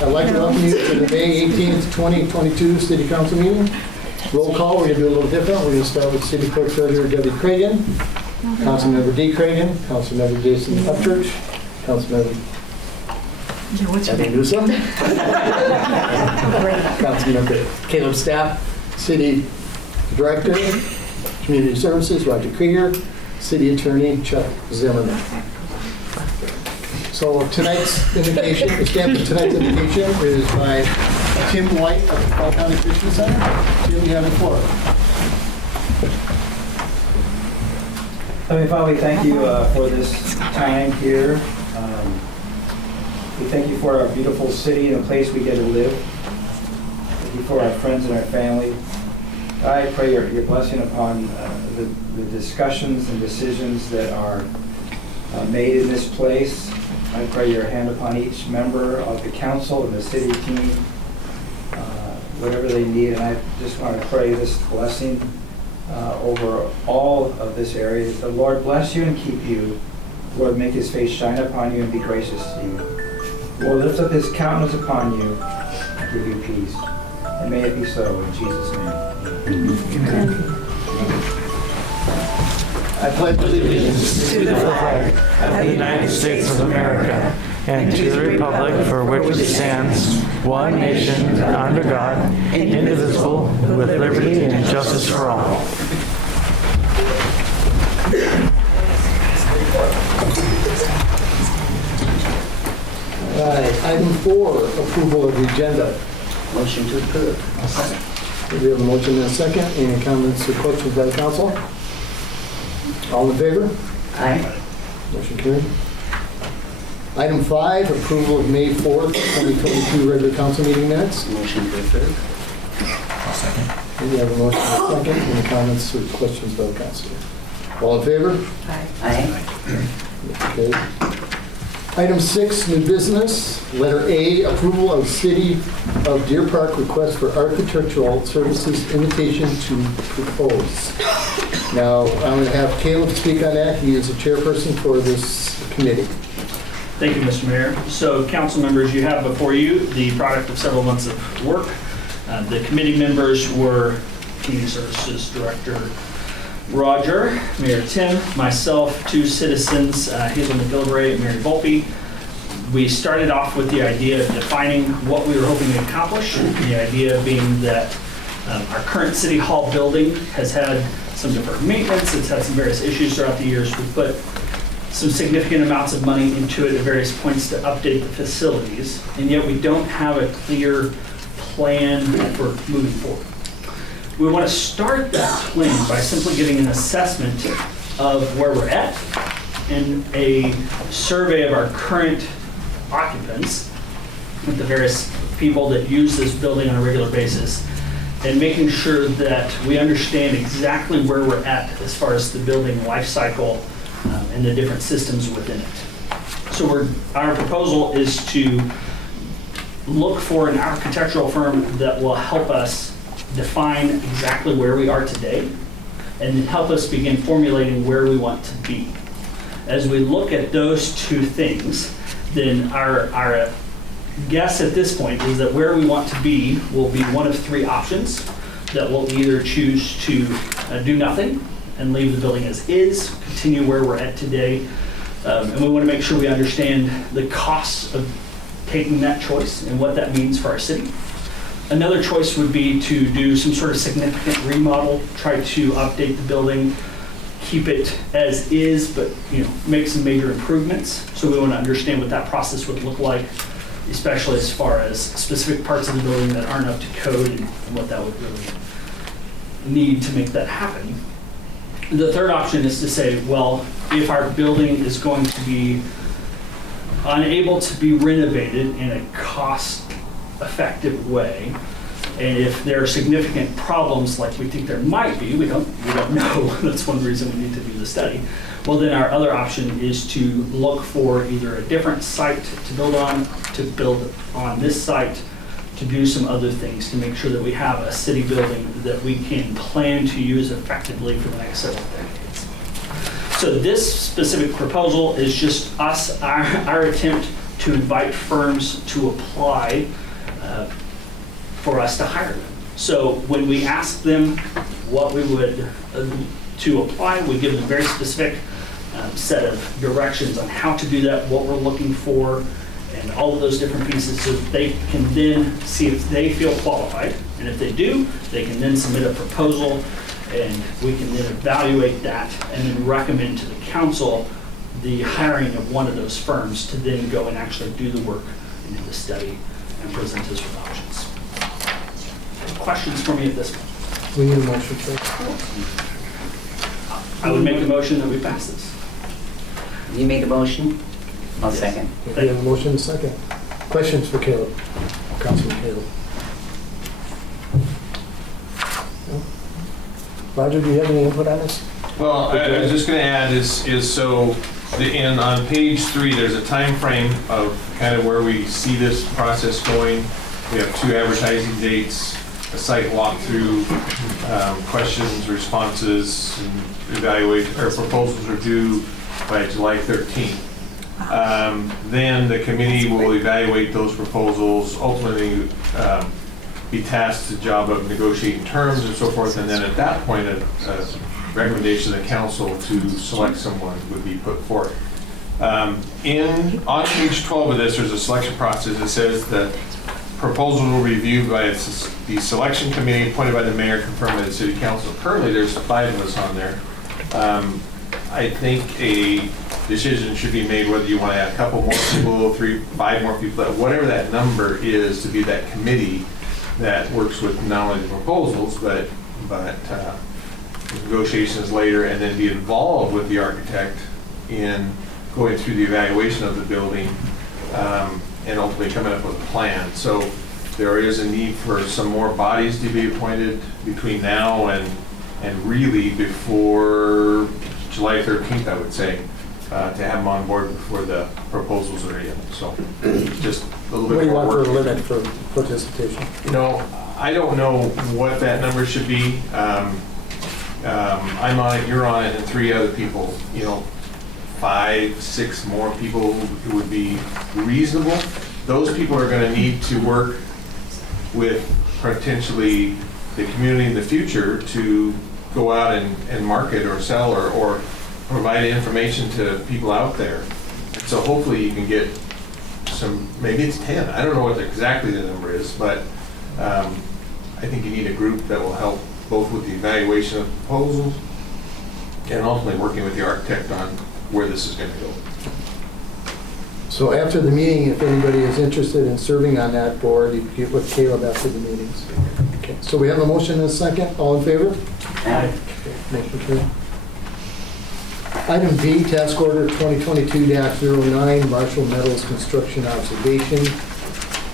I'd like to welcome you to the May 18th, 2022 City Council meeting. Roll call, we're going to do a little different. We're going to start with City Clerk Treasurer Debbie Cragen, Councilmember Dee Cragen, Councilmember Jason Upchurch, Councilmember Eddie Newsom, Councilmember Caleb Stapp, City Director, Community Services Roger Krieger, City Attorney Chuck Zimmerman. So tonight's invitation, the stamp of tonight's invitation is by Tim White of the Fall County Christian Center. Tim, you have the floor. Heavenly Father, we thank you for this time here. We thank you for our beautiful city and the place we get to live. Thank you for our friends and our family. I pray your blessing upon the discussions and decisions that are made in this place. I pray your hand upon each member of the council and the city team, whatever they need. And I just want to pray this blessing over all of this area. The Lord bless you and keep you. Lord, make his face shine upon you and be gracious to you. Lord, lift up his countenance upon you and give you peace. And may it be so in Jesus' name. Amen. I pledge allegiance to the flag of the United States of America and to the republic for which it stands, one nation, under God, indivisible, with liberty and justice for all. All right, item 4, approval of the agenda. Motion to approve. I'll second. We have a motion and a second. Any comments or questions by the council? All in favor? Aye. Motion carried. Item 5, approval of May 4th, 2022 regular council meeting minutes. Motion to approve. I'll second. We have a motion and a second. Any comments or questions by the council? All in favor? Aye. Okay. Item 6, new business. Letter A, approval of City of Deer Park request for architectural services invitation to propose. Now, I'm going to have Caleb speak on that. He is the chairperson for this committee. Thank you, Mr. Mayor. So, council members, you have before you the product of several months of work. The committee members were Community Services Director Roger, Mayor Tim, myself, 2 citizens, Hazel McGillivray and Mary Volpe. We started off with the idea of defining what we were hoping to accomplish. The idea being that our current City Hall building has had some deferred maintenance. It's had some various issues throughout the years. We put some significant amounts of money into it at various points to update the facilities, and yet we don't have a clear plan for moving forward. We want to start that plan by simply getting an assessment of where we're at and a survey of our current occupants with the various people that use this building on a regular basis, and making sure that we understand exactly where we're at as far as the building life cycle and the different systems within it. So our proposal is to look for an architectural firm that will help us define exactly where we are today and help us begin formulating where we want to be. As we look at those 2 things, then our guess at this point is that where we want to be will be one of 3 options, that we'll either choose to do nothing and leave the building as is, continue where we're at today, and we want to make sure we understand the costs of taking that choice and what that means for our city. Another choice would be to do some sort of significant remodel, try to update the building, keep it as is, but make some major improvements. So we want to understand what that process would look like, especially as far as specific parts of the building that aren't up to code and what that would really need to make that happen. The third option is to say, well, if our building is going to be unable to be renovated in a cost-effective way, and if there are significant problems like we think there might be, we don't know, that's one reason we need to do the study, well then our other option is to look for either a different site to build on this site, to do some other things to make sure that we have a city building that we can plan to use effectively for the next several decades. So this specific proposal is just our attempt to to invite firms to apply for us to hire them. So when we ask them what we would, to apply, we give them a very specific set of directions on how to do that, what we're looking for, and all of those different pieces, so that they can then see if they feel qualified. And if they do, they can then submit a proposal, and we can then evaluate that and then recommend to the council the hiring of one of those firms to then go and actually do the work and do the study and present us with options. Questions for me at this point? We need a motion for that. I would make a motion that we pass this. You make a motion? I'll second. We have a motion and a second. Questions for Caleb? Councilman Caleb? No? Roger, do you have any input on this? Well, I was just going to add is so on page 3, there's a time frame of kind of where we see this process going. We have 2 advertising dates, a site walkthrough, questions, responses, and proposals are due by July 13th. Then the committee will evaluate those proposals, ultimately be tasked the job of negotiating terms and so forth, and then at that point a recommendation of the council to select someone would be put forth. On page 12 of this, there's a selection process that says the proposal will be reviewed by the selection committee appointed by the mayor, confirmed by the city council. Currently, there's 5 of us on there. I think a decision should be made whether you want to add a couple more people, 3, 5 more people, whatever that number is, to be that committee that works with not only the proposals, but negotiations later, and then be involved with the architect in going through the evaluation of the building and ultimately coming up with a plan. So there is a need for some more bodies to be appointed between now and really before July 13th, I would say, to have them on board before the proposals are in. So just a little What do bit you more want for a work. limit for participation? You know, I don't know what that number should be. I'm on it, you're on it, and 3 other people. 5, 6 more people who would be reasonable. Those people are going to need to work with potentially the community in the future to go out and market or sell or provide information to people out there. And so hopefully you can get some, maybe it's 10. I don't know what exactly the number is, but I think you need a group that will help both with the evaluation of proposals and ultimately working with the architect on where this is going to go. So after the meeting, if anybody is interested in serving on that board, you can get with Caleb after the meetings. Okay. So we have a motion and a second. All in favor? Aye. Motion carried. Item B, task order 2022-09, Marshall Metals Construction Observation,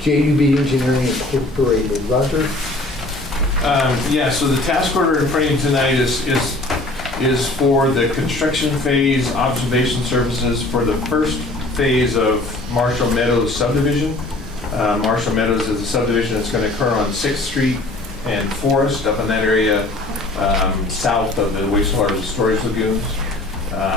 JUB Engineering Incorporated. Roger? Yeah, so the task order in front of you tonight is for the construction phase observation services for the first phase of Marshall Meadows subdivision. Marshall Meadows is a subdivision that's going to occur on 6th Street and Forest, up in that area south of the wastewater storage lagoons.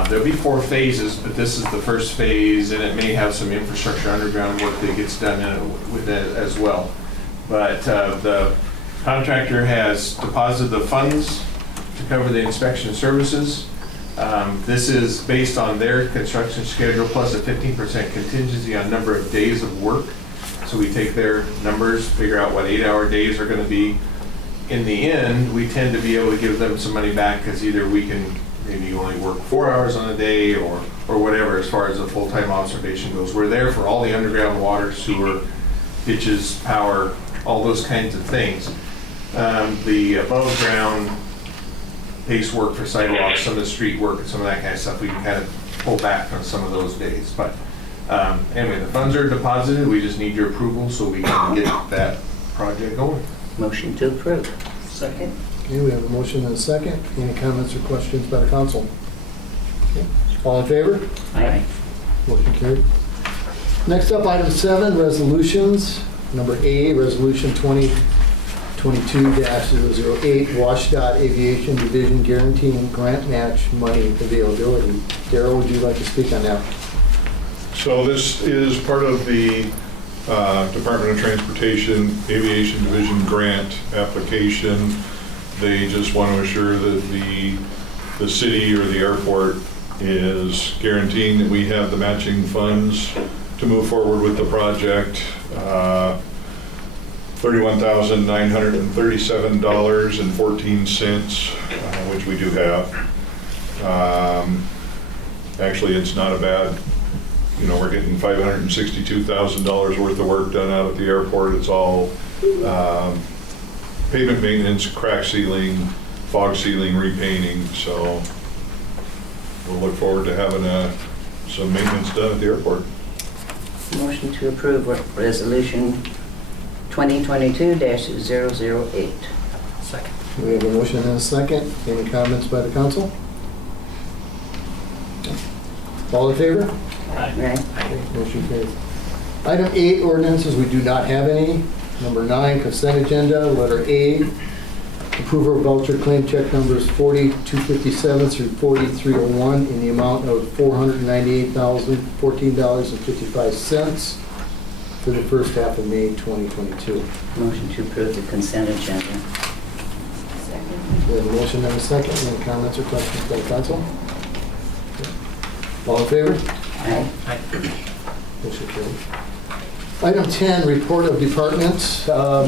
There'll be 4 phases, but this is the first phase, and it may have some infrastructure underground work that gets done in it with it as well. But the contractor has deposited the funds to cover the inspection services. This is based on their construction schedule plus a 15% contingency on number of days of work. So we take their numbers, figure out what 8-hour days are going to be. In the end, we tend to be able to give them some money back because either we can maybe only work 4 hours on a day or whatever as far as a full-time observation goes. We're there for all the underground water, sewer, ditches, power, all those kinds of things. The above ground base work for sidewalks, some of the street work and some of that kind of stuff, we can kind of pull back on some of those days. But anyway, the funds are deposited. We just need your approval so we can get that project going. Motion to approve. Second. Okay, we have a motion and a second. Any comments or questions by the council? Okay. All in favor? Aye. Motion carried. Next up, item 7, resolutions. Number A, resolution 2022-008, WashDOT Aviation Division guaranteeing grant match money availability. Darrell, would you like to speak on that? So this is part of the Department of Transportation Aviation Division grant application. They just want to assure that the city or the airport is guaranteeing that we have the matching funds to move forward with the project. $31,937.14, which we do have. Actually, it's not a bad, we're getting $562,000 worth of work done out at the airport. It's all pavement maintenance, crack sealing, fog sealing, repainting. So we'll look forward to having some maintenance done at the airport. Motion to approve resolution 2022-008. Second. We have a motion and a second. Any comments by the council? All in favor? Right? Motion carries. Item 8, ordinances, we do not have any. Number 9, consent agenda. Letter A, approval of voucher claim check numbers 40-257 through 40-301 in the amount of $498,014.55 for the first half of May 2022. Motion to approve the consent agenda. We have a motion and a second. Any comments or questions by the council? All in favor? Aye. Motion carries. Item 10, report of departments. Our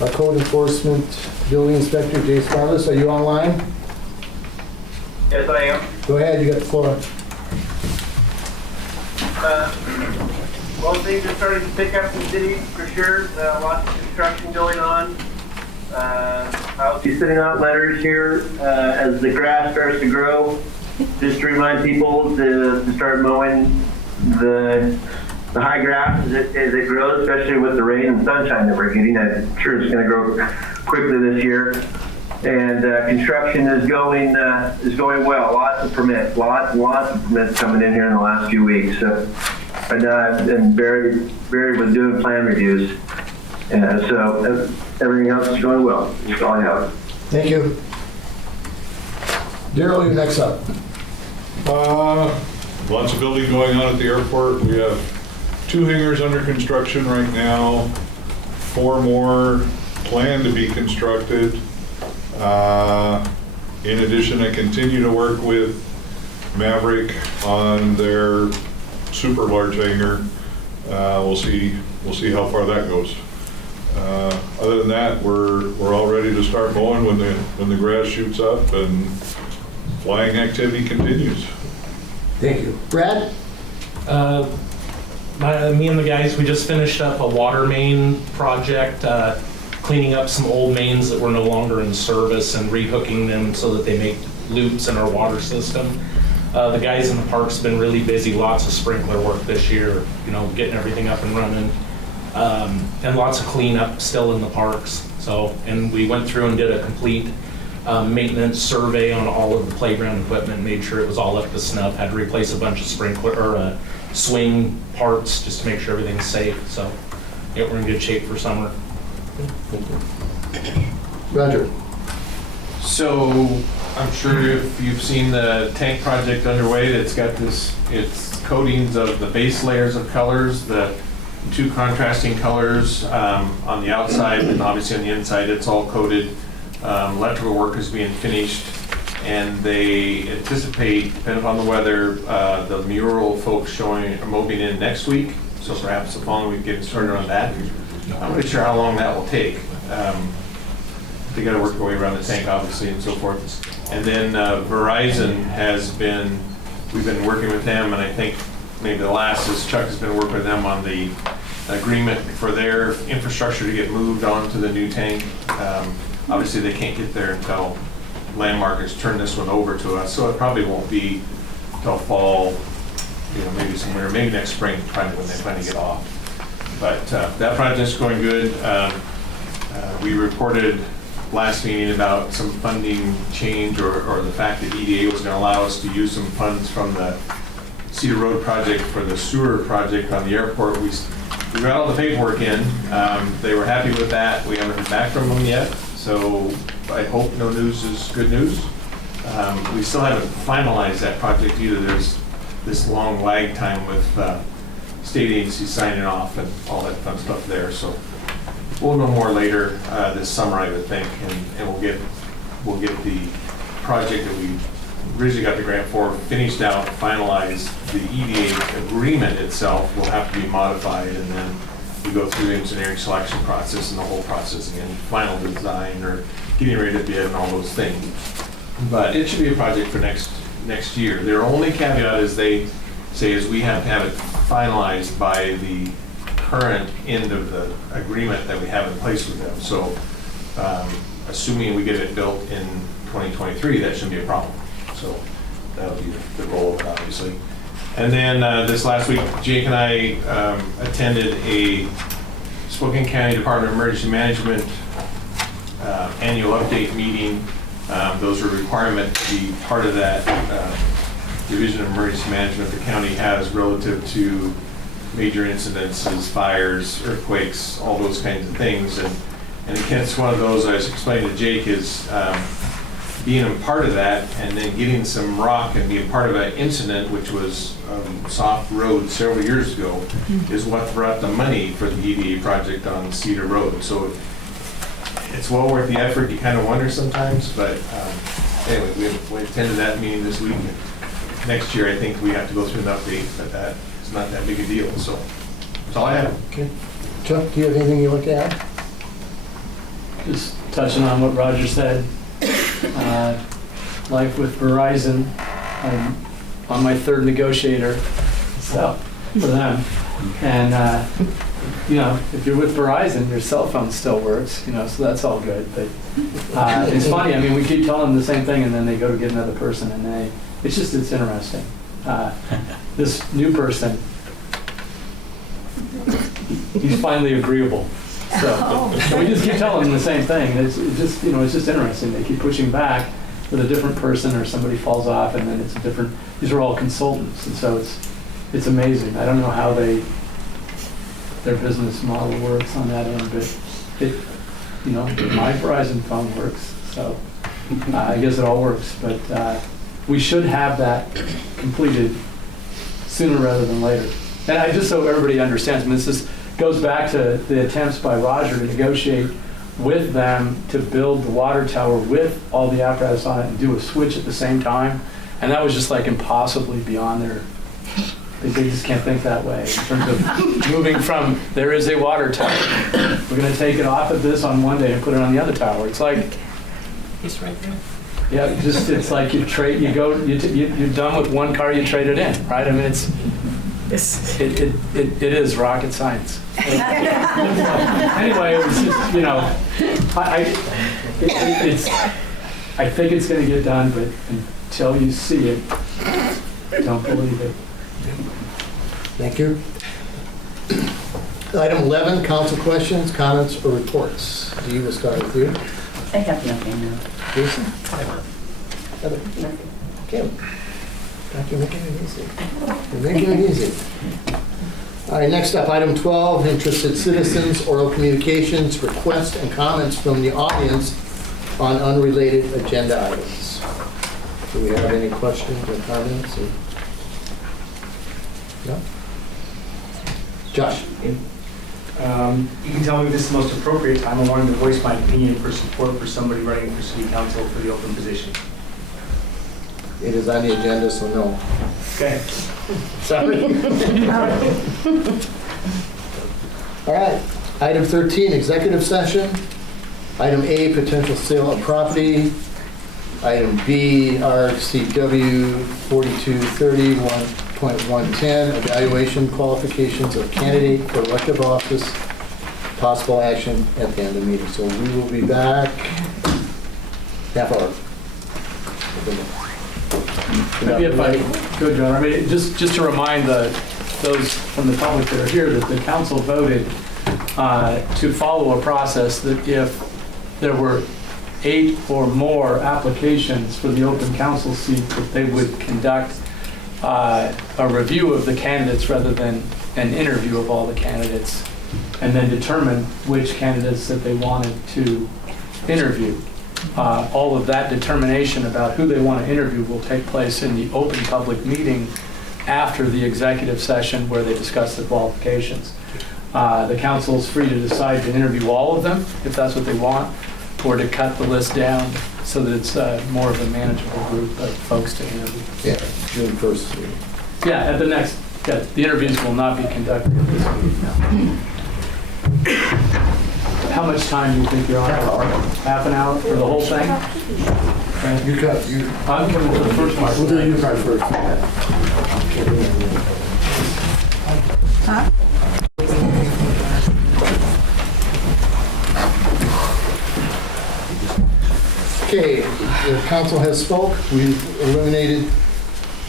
code enforcement building inspector, Jay Sparlis, are you online? Yes, I am. Go ahead, you got the floor. Well, things are starting to pick up in the city for sure. Lots of construction going on. I'll be sending out letters here as the grass starts to grow, just to remind people to start mowing the high grass as it grows, especially with the rain and sunshine that we're getting. I'm sure it's going to grow quickly this year. And construction is going well. Lots of permits coming in here in the last few weeks. And Barry was doing plan reviews. And so everything else is going well. That's all I have. Thank you. Daryl, you're next up. Lots of building going on at the airport. We have 2 hangars under construction right now, 4 more planned to be constructed. In addition, I continue to work with Maverick on their super large hangar. We'll see how far that goes. Other than that, we're all ready to start mowing when the grass shoots up and flying activity continues. Thank you. Brad? Me and the guys, we just finished up a water main project, cleaning up some old mains that were no longer in service and rehooking them so that they make loops in our water system. The guys in the park's been really busy, lots of sprinkler work this year, getting everything up and running. And lots of cleanup still in the parks. And we went through and did a complete maintenance survey on all of the playground equipment, made sure it was all up to snuff, had to replace a bunch of swing parts just to make sure everything's safe. So yeah, we're in good shape for summer. Roger. So I'm sure if you've seen the tank project underway, it's coatings of the base layers of colors, the 2 contrasting colors on the outside, and obviously on the inside it's all coated. Electrical work is being finished, and they anticipate, depending upon the weather, the mural folks moving in next week. So perhaps the following week getting started on that. I'm not sure how long that will take. They got to work their way around the tank, obviously, and so forth. And then Verizon we've been working with them, and I think maybe the last is Chuck has been working with them on the agreement for their infrastructure to get moved onto the new tank. Obviously, they can't get there until Landmark has turned this one over to us, so it probably won't be till fall, maybe somewhere, maybe next spring, probably when they finally get off. But that project's going good. We reported last meeting about some funding change or the fact that EDA was going to allow us to use some funds from the Cedar Road project for the sewer project on the airport. We got all the paperwork in. They were happy with that. We haven't heard back from them yet, so I hope no news is good news. We still haven't finalized that project either. There's this long lag time with state agencies signing off and all that fun stuff there. So we'll know more later this summer, I would think, and we'll get the project that we originally got the grant for finished out, finalized. The EDA agreement itself will have to be modified, and then we go through the engineering selection process and the whole process again, final design or getting ready to bid and all those things. But it should be a project for next year. Their only caveat is they say is we have to have it finalized by the current end of the agreement that we have in place with them. So assuming we get it built in 2023, that shouldn't be a problem. So that'll be the goal of it, obviously. And then this last week, Jake and I attended a Spokane County Department of Emergency Management annual update meeting. Those are a requirement to be part of that Division of Emergency Management the county has relative to major incidences, fires, earthquakes, all those kinds of things. And it's one of those, I was explaining to Jake, is being a part of that and then getting some rock and being part of an incident, which was soft road several years ago, is what brought the money for the EDA project on Cedar Road. So it's well worth the effort. You kind of wonder sometimes, but anyway, we attended that meeting this week. And next year, I think we have to go through an update, but that is not that big a deal. So that's all I have. Okay. Chuck, do you have anything you want to add? Just touching on what Roger said, like with Verizon, I'm on my third negotiator, so for them. And if you're with Verizon, your cell phone still works, so that's all good. But it's funny. I mean, we keep telling them the same thing, and then they go to get another person, and it's interesting. This new person, he's finally agreeable. So we just keep telling them the same thing. It's just interesting. They keep pushing back with a different person, or somebody falls off, and then it's a different. These are all consultants, and so it's amazing. I don't know how their business model works on that end, but my Verizon phone works, so I guess it all works. But we should have that completed sooner rather than later. And just so everybody understands, this goes back to the attempts by Roger to negotiate with them to build the water tower with all the apparatus on it and do a switch at the same time. And that was just like impossibly beyond their, they just can't think that way in terms of moving from, there is a water tower. We're going to take it off of this on one day and put it on the other tower. It's like, It's right there. yeah, it's like you're done with one car, you trade it in, right? I mean, it is rocket science. Anyway, it was just, I think it's going to get done, but until you see it, don't believe it. Thank you. Item 11, council questions, comments, or reports. Dee, we'll start with you. I have nothing now. Jason? Heather? Kim? God, you're making it easy. You're making it easy. All right, next up, item 12, interested citizens, oral communications, requests, and comments from the audience on unrelated agenda items. Do we have any questions or comments? No? Josh? You can tell me if this is the most appropriate time. I wanted to voice my opinion for support for somebody running for city council for the open position. It is on the agenda, so no. Okay. Sorry. All right. Item 13, executive session. Item A, potential sale of property. Item B, RCW 4230 1.110, evaluation qualifications of candidate for elective office, possible action at the end of the meeting. So we will be back half hour. Maybe if I could, John, I mean, just to remind those from the public that are here that the council voted to follow a process that if there were 8 or more applications for the open council seat, that they would conduct a review of the candidates rather than an interview of all the candidates, and then determine which candidates that they wanted to interview. All of that determination about who they want to interview will take place in the open public meeting after the executive session where they discuss the qualifications. The council is free to decide to interview all of them, if that's what they want, or to cut the list down so that it's more of a manageable group of folks to interview. Yeah, June 1st. Yeah, at the next, the interviews will not be conducted at this meeting now. How much time do you think you're on? Half an hour for the whole thing? You cut, I'm coming for the first part. we'll do you first. Okay, the council has spoke. We've eliminated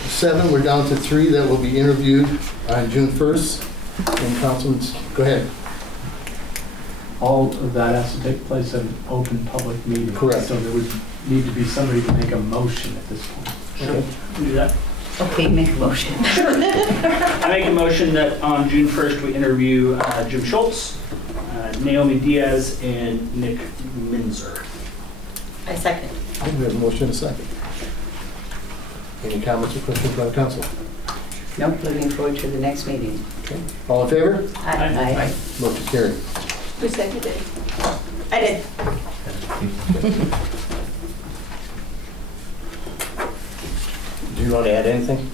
7. We're down to 3 that will be interviewed on June 1st. And Councilman, go ahead. All of that has to take place at an open public meeting. Correct. So there would need to be somebody to make a motion at this point. Sure. Do that. Okay, make a motion. I make a motion that on June 1st, we interview Jim Schultz, Naomi Diaz, and Nick Minzer. I second. Okay, we have a motion and a second. Any comments or questions by the council? Nope, looking forward to the next meeting. Okay. All in favor? Aye. Motion carried. Who seconded it? I did. Do you want to add anything?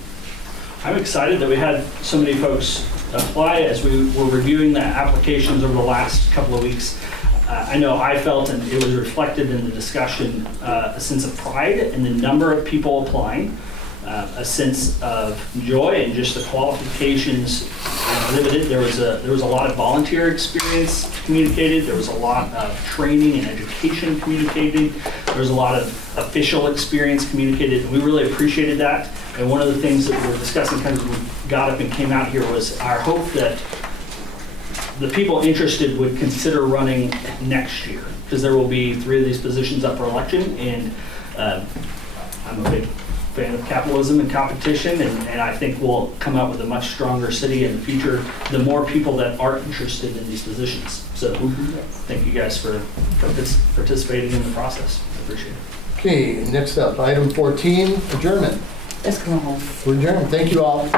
I'm excited that we had so many folks apply as we were reviewing the applications over the last couple of weeks. I know I felt, and it was reflected in the discussion, a sense of pride in the number of people applying, a sense of joy and just the qualifications exhibited. There was a lot of volunteer experience communicated. There was a lot of training and education communicated. There was a lot of official experience communicated. And we really appreciated that. And one of the things that we were discussing kind of as we got up and came out here was our hope that the people interested would consider running next year, because there will be 3 of these positions up for election, and I'm a big fan of capitalism and competition, and I think we'll come out with a much stronger city in the future, the more people that are interested in these positions. So thank you guys for participating in the process. I appreciate it. Okay, next up, item 14, adjournment. Let's go home. We're adjourned. Thank you all.